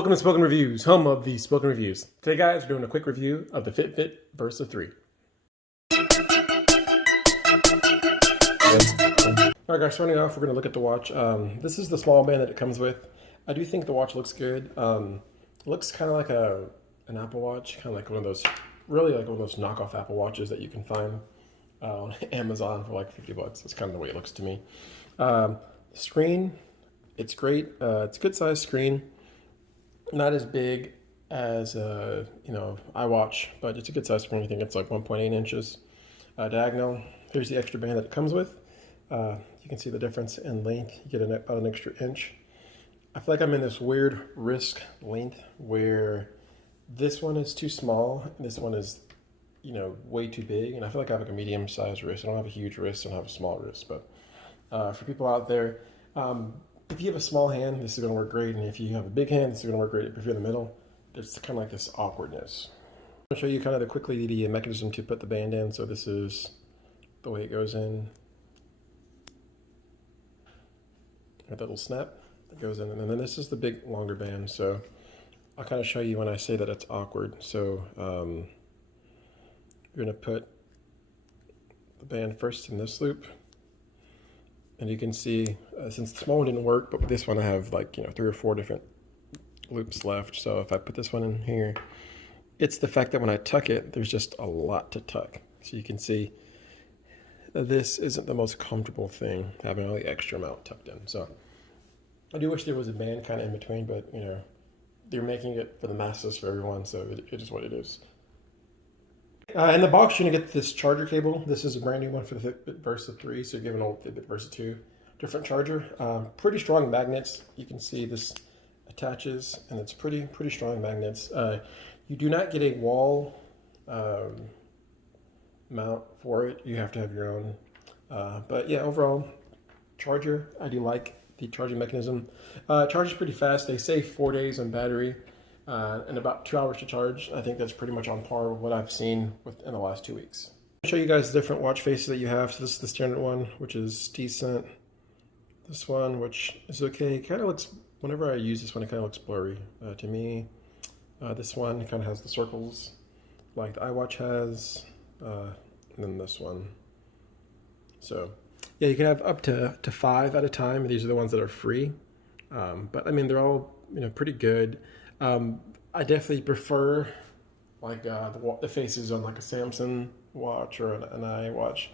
Welcome to Spoken Reviews, home of the Spoken Reviews. Today, guys, we're doing a quick review of the Fitbit Versa 3. Alright guys, starting off, we're going to look at the watch. This is the small band that it comes with. I do think the watch looks good. It looks kind of like an Apple Watch, kind of like one of those, really like one of those knockoff Apple Watches that you can find on Amazon for like 50 bucks. That's kind of the way it looks to me. Screen, it's great. It's a good size screen. Not as big as iWatch, but it's a good size screen. I think it's like 1.8 inches diagonal. Here's the extra band that it comes with. You can see the difference in length. You get about an extra inch. I feel like I'm in this weird wrist length where this one is too small and this one is, way too big. And I feel like I have like a medium-sized wrist. I don't have a huge wrist. I don't have a small wrist. But for people out there, if you have a small hand, this is going to work great. And if you have a big hand, this is going to work great. If you're in the middle, there's kind of like this awkwardness. I'm going to show you kind of the mechanism to put the band in. So this is the way it goes in. Got that little snap that goes in. And then this is the big, longer band. So I'll kind of show you when I say that it's awkward. So you're going to put the band first in this loop. And you can see, since the small one didn't work, but with this one I have like, 3 or 4 different loops left. So if I put this one in here, it's the fact that when I tuck it, there's just a lot to tuck. So you can see this isn't the most comfortable thing, having all the extra amount tucked in. So I do wish there was a band kind of in between, but they're making it for the masses, for everyone. So it is what it is. In the box, you're going to get this charger cable. This is a brand new one for the Fitbit Versa 3, so you give an old Fitbit Versa 2. Different charger. Pretty strong magnets. You can see this attaches, and it's pretty strong magnets. You do not get a wall mount for it. You have to have your own. But yeah, overall, charger, I do like the charging mechanism. Charges pretty fast. They say 4 days on battery. And about 2 hours to charge. I think that's pretty much on par with what I've seen in the last 2 weeks. I'll show you guys the different watch faces that you have. So this is the standard one, which is decent. This one, which is okay. Kind of looks, whenever I use this one, it kind of looks blurry to me. This one kind of has the circles like the iWatch has. And then this one. So yeah, you can have up to 5 at a time. These are the ones that are free. But I mean, they're all pretty good. I definitely prefer like the faces on like a Samsung watch or an iWatch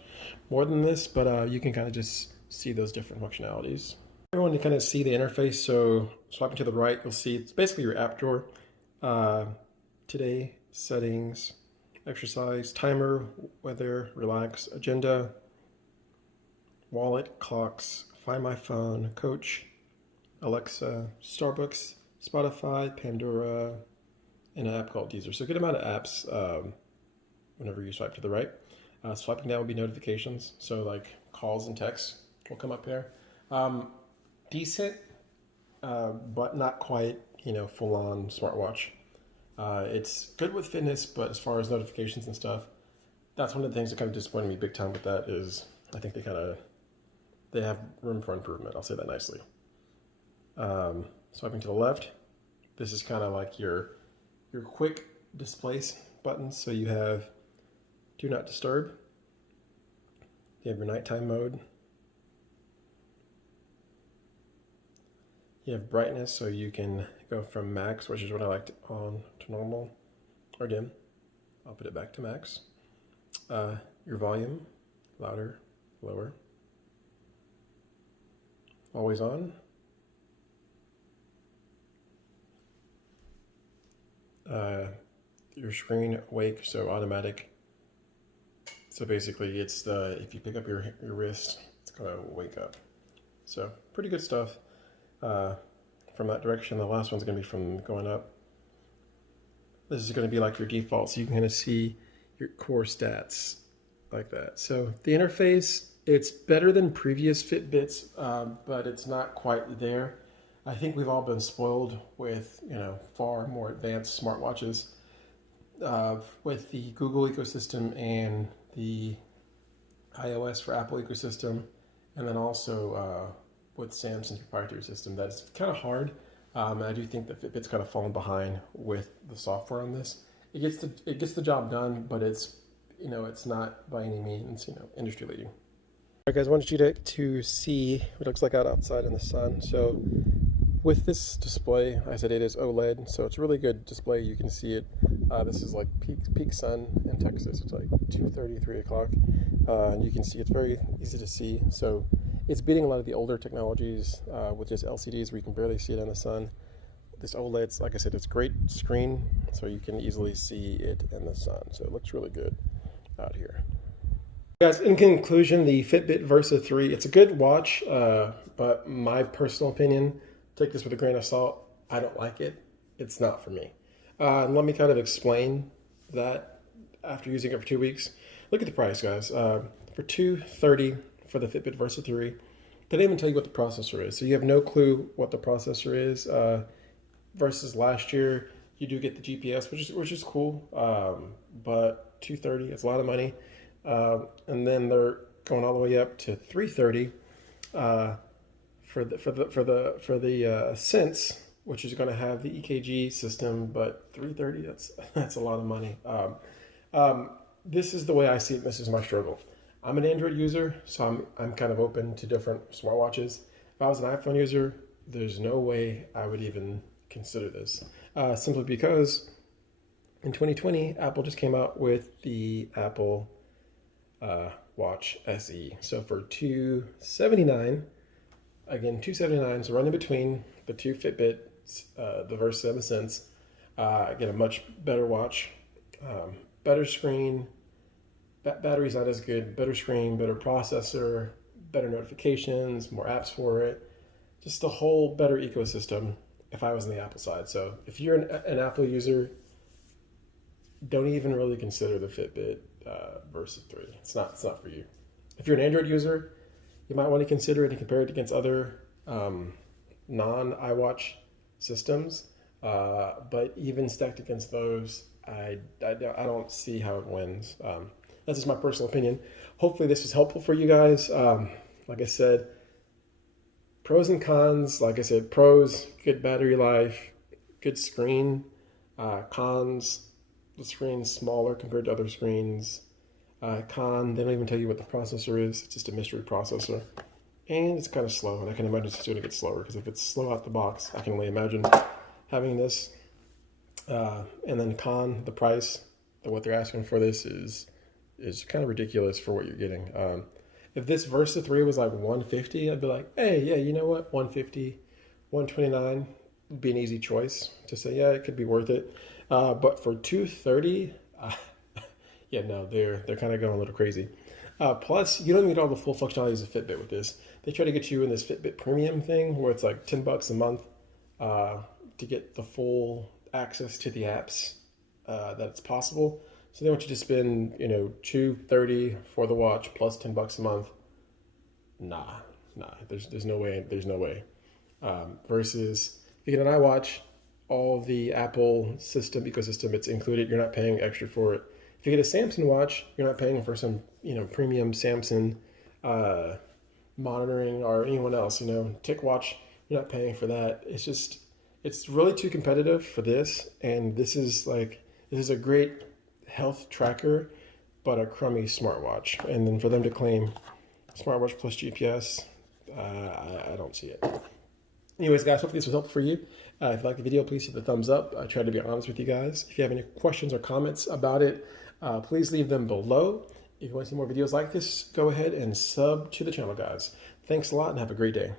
more than this, but you can kind of just see those different functionalities. I want to kind of see the interface, so swiping to the right, you'll see it's basically your app drawer. Today, settings, exercise, timer, weather, relax, agenda, wallet, clocks, find my phone, coach, Alexa, Starbucks, Spotify, Pandora, and an app called Deezer. So a good amount of apps whenever you swipe to the right. Swiping down will be notifications. So like calls and texts will come up here. Decent, but not quite, full-on smartwatch. It's good with fitness, but as far as notifications and stuff, that's one of the things that kind of disappointed me big time with that is I think they have room for improvement. I'll say that nicely. Swiping to the left, this is kind of like your quick displace buttons. So you have do not disturb. You have your nighttime mode. You have brightness, so you can go from max, which is what I like on, to normal or dim. I'll put it back to max. Your volume, louder, lower. Always on. Your screen wake, so automatic. So basically it's if you pick up your wrist, it's gonna wake up. So pretty good stuff from that direction. The last one's gonna be from going up. This is gonna be like your default, so you can kind of see your core stats like that. So the interface, it's better than previous Fitbits, but it's not quite there. I think we've all been spoiled with, far more advanced smartwatches with the Google ecosystem and the iOS for Apple ecosystem, and then also with Samsung's proprietary system. That's kind of hard And I do think that Fitbit's kind of fallen behind with the software on this. It gets the job done, but it's it's not by any means industry leading. All right, guys, I wanted you to see what it looks like outside in the sun. So with this display, I said it is OLED, so it's a really good display. You can see it. This is like peak sun in Texas. It's like 2:30, 3 o'clock. And you can see it's very easy to see. So it's beating a lot of the older technologies with just LCDs where you can barely see it in the sun. This OLED's, like I said, it's a great screen, so you can easily see it in the sun. So it looks really good out here. Guys, in conclusion, the Fitbit Versa 3, it's a good watch, but my personal opinion, take this with a grain of salt, I don't like it. It's not for me. And let me kind of explain that after using it for 2 weeks. Look at the price, guys. For $230 for the Fitbit Versa 3, they didn't even tell you what the processor is. So you have no clue what the processor is. Versus last year, you do get the GPS, which is cool. But $230, it's a lot of money. And then they're going all the way up to $330 for the Sense, which is going to have the EKG system. But $330, that's a lot of money. This is the way I see it. This is my struggle. I'm an Android user, so I'm kind of open to different smartwatches. If I was an iPhone user, there's no way I would even consider this, simply because in 2020 Apple just came out with the Apple Watch SE. So for $279, again $279, so right in between the two Fitbits, the Versa and the Sense, get a much better watch, better screen, battery's not as good, better screen, better processor, better notifications, more apps for it, just a whole better ecosystem if I was on the Apple side. So if you're an Apple user, don't even really consider the Fitbit Versa 3. It's not for you. If you're an Android user, you might want to consider it and compare it against other non-iWatch systems. But even stacked against those, I don't see how it wins. That's just my personal opinion. Hopefully this was helpful for you guys. Like I said, pros and cons. Like I said, pros, good battery life, good screen. Cons, the screen's smaller compared to other screens. Con, they don't even tell you what the processor is. It's just a mystery processor. And it's kind of slow, and I can imagine it's going to get slower, because if it's slow out the box, I can only imagine having this. And then con, the price, what they're asking for this is kind of ridiculous for what you're getting. If this Versa 3 was like $150, I'd be like, hey, yeah, you know what? $150, $129 would be an easy choice to say, yeah, it could be worth it. But for $230, yeah, no, they're kind of going a little crazy. Plus, you don't need all the full functionalities of Fitbit with this. They try to get you in this Fitbit Premium thing where it's like $10 a month to get the full access to the apps that's possible. So they want you to spend, $230 for the watch plus $10 a month. Nah, there's no way. Versus if you get an iWatch, all the Apple ecosystem, it's included. You're not paying extra for it. If you get a Samsung watch, you're not paying for some, premium Samsung monitoring or anyone else, TicWatch, you're not paying for that. It's really too competitive for this. And this is a great health tracker, but a crummy smartwatch. And then for them to claim smartwatch plus GPS, I don't see it. Anyways, guys, hopefully this was helpful for you. If you like the video, please hit the thumbs up. I try to be honest with you guys. If you have any questions or comments about it, please leave them below. If you want to see more videos like this, go ahead and sub to the channel, guys. Thanks a lot and have a great day.